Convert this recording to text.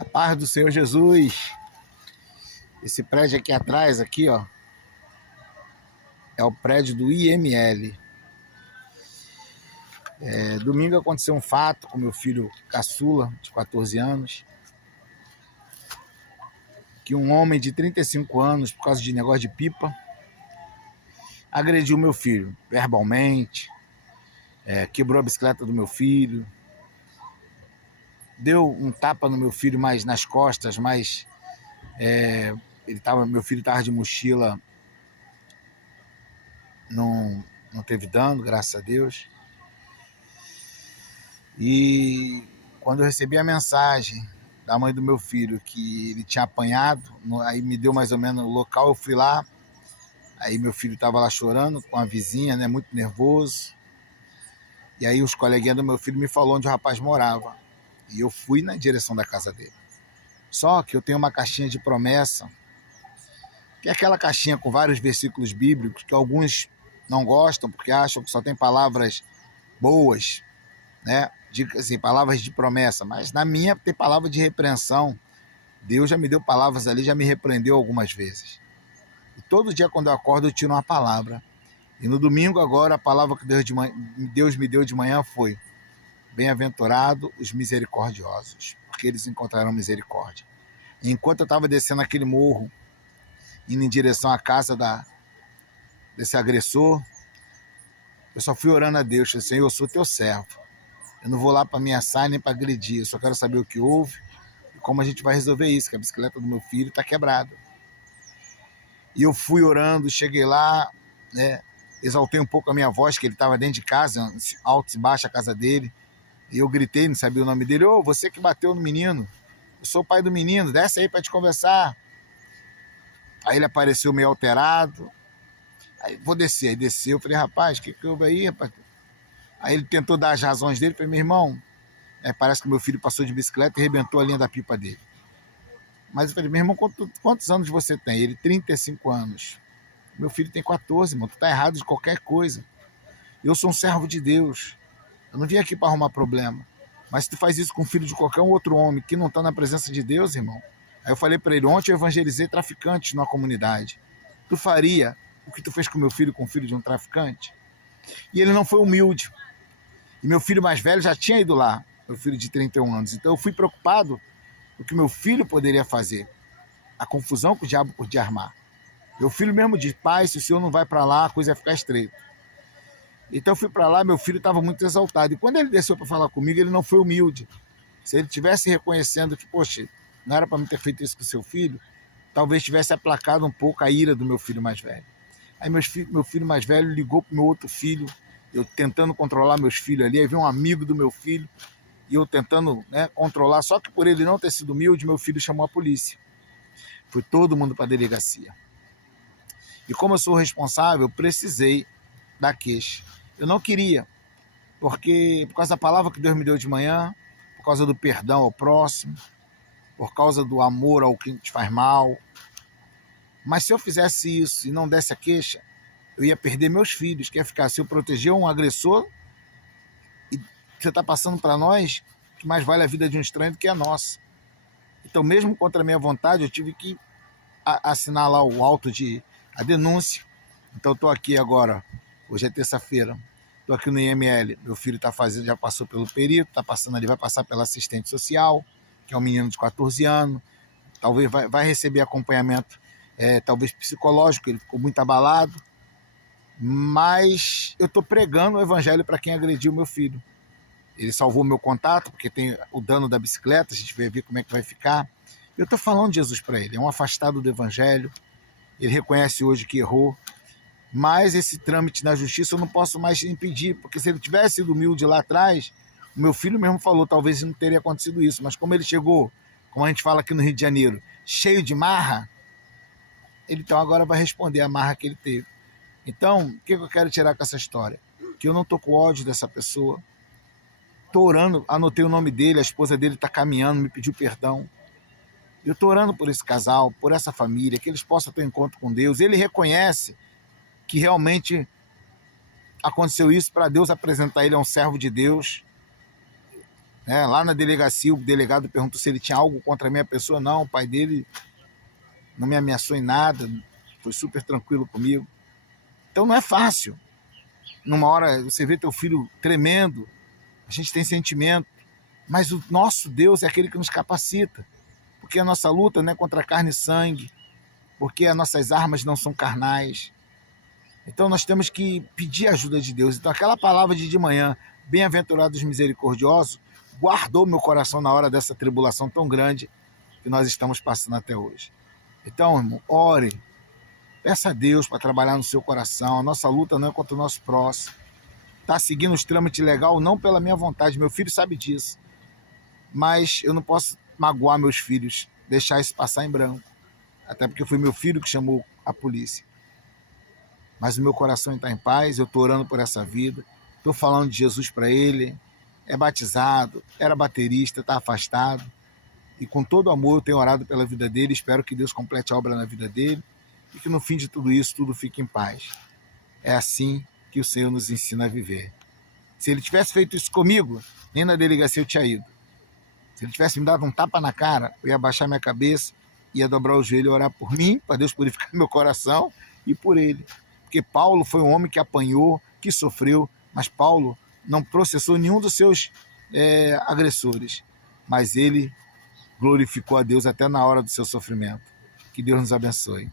A paz do Senhor Jesus. Esse prédio aqui atrás, aqui, ó, é o prédio do IML. Domingo aconteceu um fato com meu filho caçula, de 14 anos, que um homem de 35 anos, por causa de negócio de pipa, agrediu meu filho verbalmente, quebrou a bicicleta do meu filho, deu um tapa no meu filho mais nas costas, mas meu filho estava de mochila, não teve dano, graças a Deus. E quando eu recebi a mensagem da mãe do meu filho que ele tinha apanhado, aí me deu mais ou menos o local, eu fui lá, aí meu filho estava lá chorando com a vizinha, né, muito nervoso. E aí os coleguinhas do meu filho me falaram onde o rapaz morava. E eu fui na direção da casa dele. Só que eu tenho uma caixinha de promessa, que é aquela caixinha com vários versículos bíblicos, que alguns não gostam porque acham que só tem palavras boas, né? Assim, palavras de promessa, mas na minha tem palavra de repreensão. Deus já me deu palavras ali, já me repreendeu algumas vezes. E todo dia quando eu acordo eu tiro uma palavra. E no domingo agora a palavra que Deus me deu de manhã foi: bem-aventurado os misericordiosos, porque eles encontrarão misericórdia. E enquanto eu estava descendo aquele morro, indo em direção à casa desse agressor, eu só fui orando a Deus, falei: Senhor, eu sou teu servo. Eu não vou lá para ameaçar nem para agredir, eu só quero saber o que houve e como a gente vai resolver isso, que a bicicleta do meu filho está quebrada. E eu fui orando, cheguei lá, né, exaltei um pouco a minha voz, que ele estava dentro de casa, alto e baixo a casa dele, e eu gritei, não sabia o nome dele: ô, você que bateu no menino, eu sou o pai do menino, desce aí para te conversar. Aí ele apareceu meio alterado, aí vou descer, aí desceu, eu falei: rapaz, o que houve aí, rapaz? Aí ele tentou dar as razões dele, falei: meu irmão, parece que meu filho passou de bicicleta e arrebentou a linha da pipa dele. Mas eu falei: meu irmão, quantos anos você tem? Ele: 35 anos. Meu filho tem 14, irmão, tu tá errado de qualquer coisa. Eu sou um servo de Deus. Eu não vim aqui para arrumar problema. Mas se tu faz isso com o filho de qualquer outro homem que não tá na presença de Deus, irmão. Aí eu falei para ele: ontem eu evangelizei traficantes na comunidade. Tu faria o que tu fez com meu filho, com o filho de um traficante? E ele não foi humilde. E meu filho mais velho já tinha ido lá, meu filho de 31 anos. Então eu fui preocupado com o que meu filho poderia fazer. A confusão que o diabo podia armar. Meu filho mesmo disse: pai, se o senhor não vai para lá, a coisa vai ficar estreita. Então eu fui para lá, meu filho estava muito exaltado. E quando ele desceu para falar comigo, ele não foi humilde. Se ele tivesse reconhecendo que, poxa, não era para me ter feito isso com seu filho, talvez tivesse aplacado um pouco a ira do meu filho mais velho. Aí meu filho mais velho ligou para o meu outro filho, eu tentando controlar meus filhos ali, aí veio um amigo do meu filho, e eu tentando, né, controlar, só que por ele não ter sido humilde, meu filho chamou a polícia. Foi todo mundo para a delegacia. E como eu sou responsável, eu precisei da queixa. Eu não queria, porque por causa da palavra que Deus me deu de manhã, por causa do perdão ao próximo, por causa do amor ao que te faz mal. Mas se eu fizesse isso e não desse a queixa, eu ia perder meus filhos, que ia ficar, se eu proteger um agressor, e você está passando para nós, que mais vale a vida de um estranho do que a nossa. Então, mesmo contra a minha vontade, eu tive que assinar lá o auto a denúncia. Então, estou aqui agora, hoje é terça-feira, estou aqui no IML, meu filho está fazendo, já passou pelo perito, está passando ali, vai passar pela assistente social, que é um menino de 14 anos, talvez vai receber acompanhamento, talvez psicológico, ele ficou muito abalado, mas eu estou pregando o evangelho para quem agrediu meu filho. Ele salvou meu contato, porque tem o dano da bicicleta, a gente vai ver como é que vai ficar. Eu estou falando de Jesus para ele, é um afastado do evangelho, ele reconhece hoje que errou, mas esse trâmite na justiça eu não posso mais impedir, porque se ele tivesse sido humilde lá atrás, o meu filho mesmo falou, talvez não teria acontecido isso, mas como ele chegou, como a gente fala aqui no Rio de Janeiro, cheio de marra, ele então agora vai responder a marra que ele teve. Então, o que eu quero tirar com essa história? Que eu não estou com ódio dessa pessoa, estou orando, anotei o nome dele, a esposa dele está caminhando, me pediu perdão. Eu estou orando por esse casal, por essa família, que eles possam ter um encontro com Deus. Ele reconhece que realmente aconteceu isso para Deus apresentar ele a um servo de Deus, né? Lá na delegacia, o delegado perguntou se ele tinha algo contra a minha pessoa. Não, o pai dele não me ameaçou em nada, foi super tranquilo comigo. Então não é fácil. Numa hora você vê teu filho tremendo, a gente tem sentimento, mas o nosso Deus é aquele que nos capacita, porque a nossa luta não é contra carne e sangue, porque as nossas armas não são carnais. Então nós temos que pedir a ajuda de Deus. Então aquela palavra de manhã, bem-aventurados os misericordiosos, guardou meu coração na hora dessa tribulação tão grande que nós estamos passando até hoje. Então, irmão, ore, peça a Deus para trabalhar no seu coração. A nossa luta não é contra o nosso próximo. Está seguindo os trâmites legal não pela minha vontade, meu filho sabe disso. Mas eu não posso magoar meus filhos, deixar isso passar em branco. Até porque foi meu filho que chamou a polícia. Mas o meu coração está em paz, eu estou orando por essa vida, estou falando de Jesus para ele, é batizado, era baterista, está afastado, e com todo amor eu tenho orado pela vida dele, espero que Deus complete a obra na vida dele, e que no fim de tudo isso, tudo fique em paz. É assim que o Senhor nos ensina a viver. Se ele tivesse feito isso comigo, nem na delegacia eu tinha ido. Se ele tivesse me dado um tapa na cara, eu ia abaixar minha cabeça, ia dobrar o joelho e orar por mim, para Deus purificar meu coração, e por ele. Porque Paulo foi um homem que apanhou, que sofreu, mas Paulo não processou nenhum dos seus agressores. Mas ele glorificou a Deus até na hora do seu sofrimento. Que Deus nos abençoe.